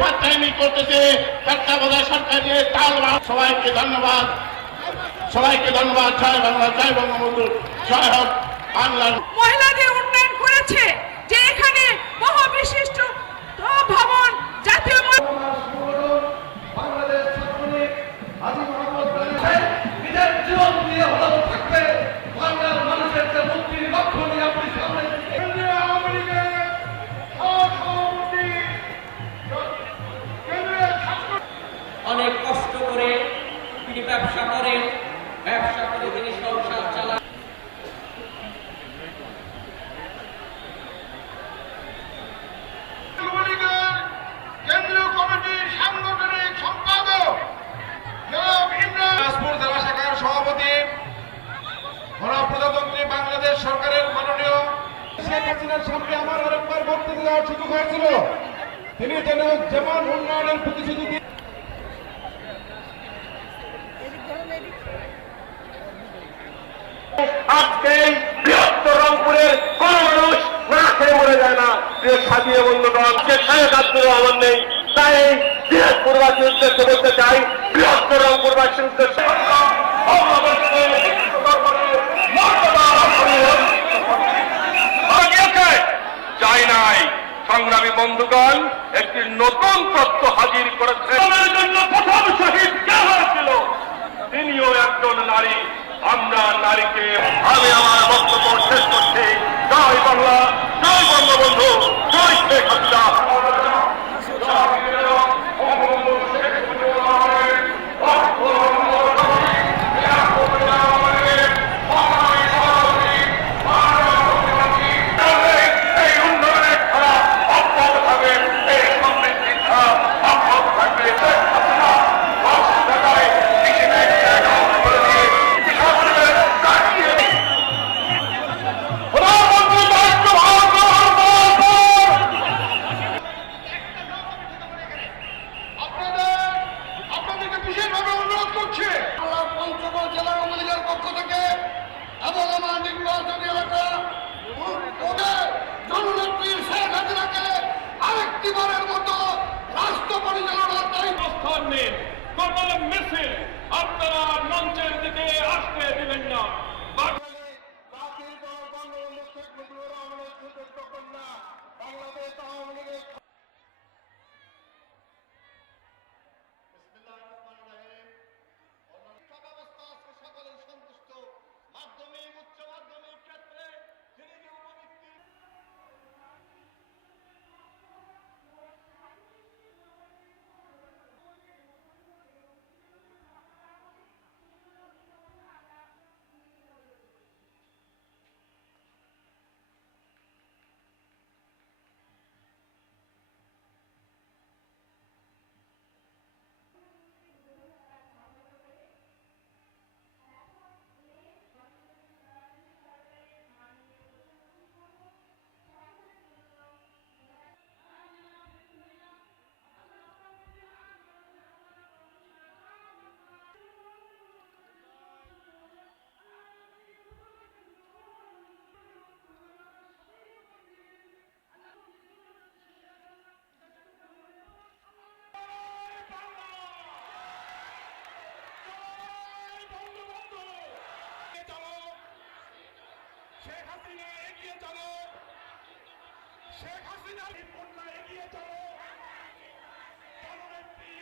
ফাঁদামি করতেছে তত্ত্বাবধায়ক সরকার নিয়ে তালবাস। সবাইকে ধন্যবাদ, সবাইকে ধন্যবাদ। জয় বাংলা, জয় বঙ্গবন্ধু, জয় হোক বাংলার। মহিলাদের উন্নয়ন করেছে যে এখানে বহু বিশিষ্ট ভবন জাতীয় অনেক কষ্ট করে তিনি ব্যবসা করেন, ব্যবসা করে তিনি সংসার চালান। কেন্দ্রীয় কমিটির সাংগঠনিক সম্পাদক দিনাজপুর জেলা শাখার সভাপতি, গণপ্রজাতন্ত্রী বাংলাদেশ সরকারের মাননীয় শেখ হাসিনার সামনে আমার আরেকবার বক্তব্য দেওয়ার সুযোগ হয়েছিল। তিনি যেমন উন্নয়নের প্রতিশ্রুতি দিয়ে আজকে বৃহত্তর রংপুরের কোন মানুষ না খেয়ে মরে যায় না। সাজিয়ে বন্ধুগণ, রহমান নেই, তাই দিনাজপুরবাসীর উদ্দেশ্যে বলতে চাই, বৃহত্তর রংপুরবাসীর উদ্দেশ্যে চাই নাই। সংগ্রামী বন্ধুগণ, একটি নতুন তথ্য হাজির করেছে। জন্য প্রথম শহীদ কে হয়েছিল? তিনিও একজন নারী। আমরা নারীকে, আমি আমার বক্তব্য শেষ করছি। জয় বাংলা, জয় বঙ্গবন্ধু, জয় শেখ হাসিনা। আপনারা মঞ্চের দিকে আসতে দিবেন না। বাংলাদেশ আওয়ামী লীগের সকলের সন্তুষ্ট। মাধ্যমিক, উচ্চ মাধ্যমিক ক্ষেত্রে শেখ হাসিনা এগিয়ে চলো, শেখ হাসিনা এগিয়ে চলো,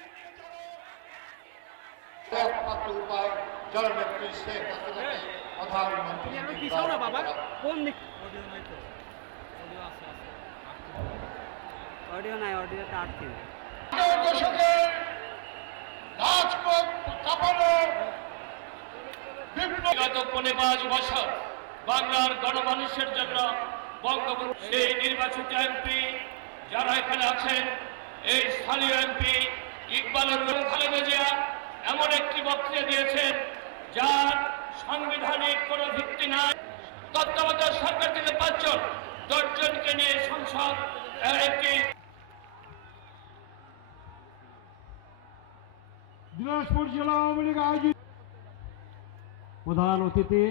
এগিয়ে চলো। একমাত্র উপায় জননেত্রী শেখ হাসিনাকে প্রধানমন্ত্রী। অডিও নাই, অডিওটা আটকে। দশকের রাজপথ কাঁপানো গত ৫ বছর বাংলার গণমানুষের জন্য বঙ্গবন্ধু সেই নির্বাচিত এমপি যারা এখানে আছেন, এই স্থানীয় এমপি ইকবালুর খালেদা জিয়া এমন একটি বক্তৃতা দিয়েছেন যার সাংবিধানিক কোনো ভিত্তি নাই। তত্ত্বাবধায়ক সরকার থেকে ৫ জন, ১০ জনকে নিয়ে সংসদ একটি। দিনাজপুর জেলা আওয়ামী লীগ আয়োজিত প্রধান অতিথি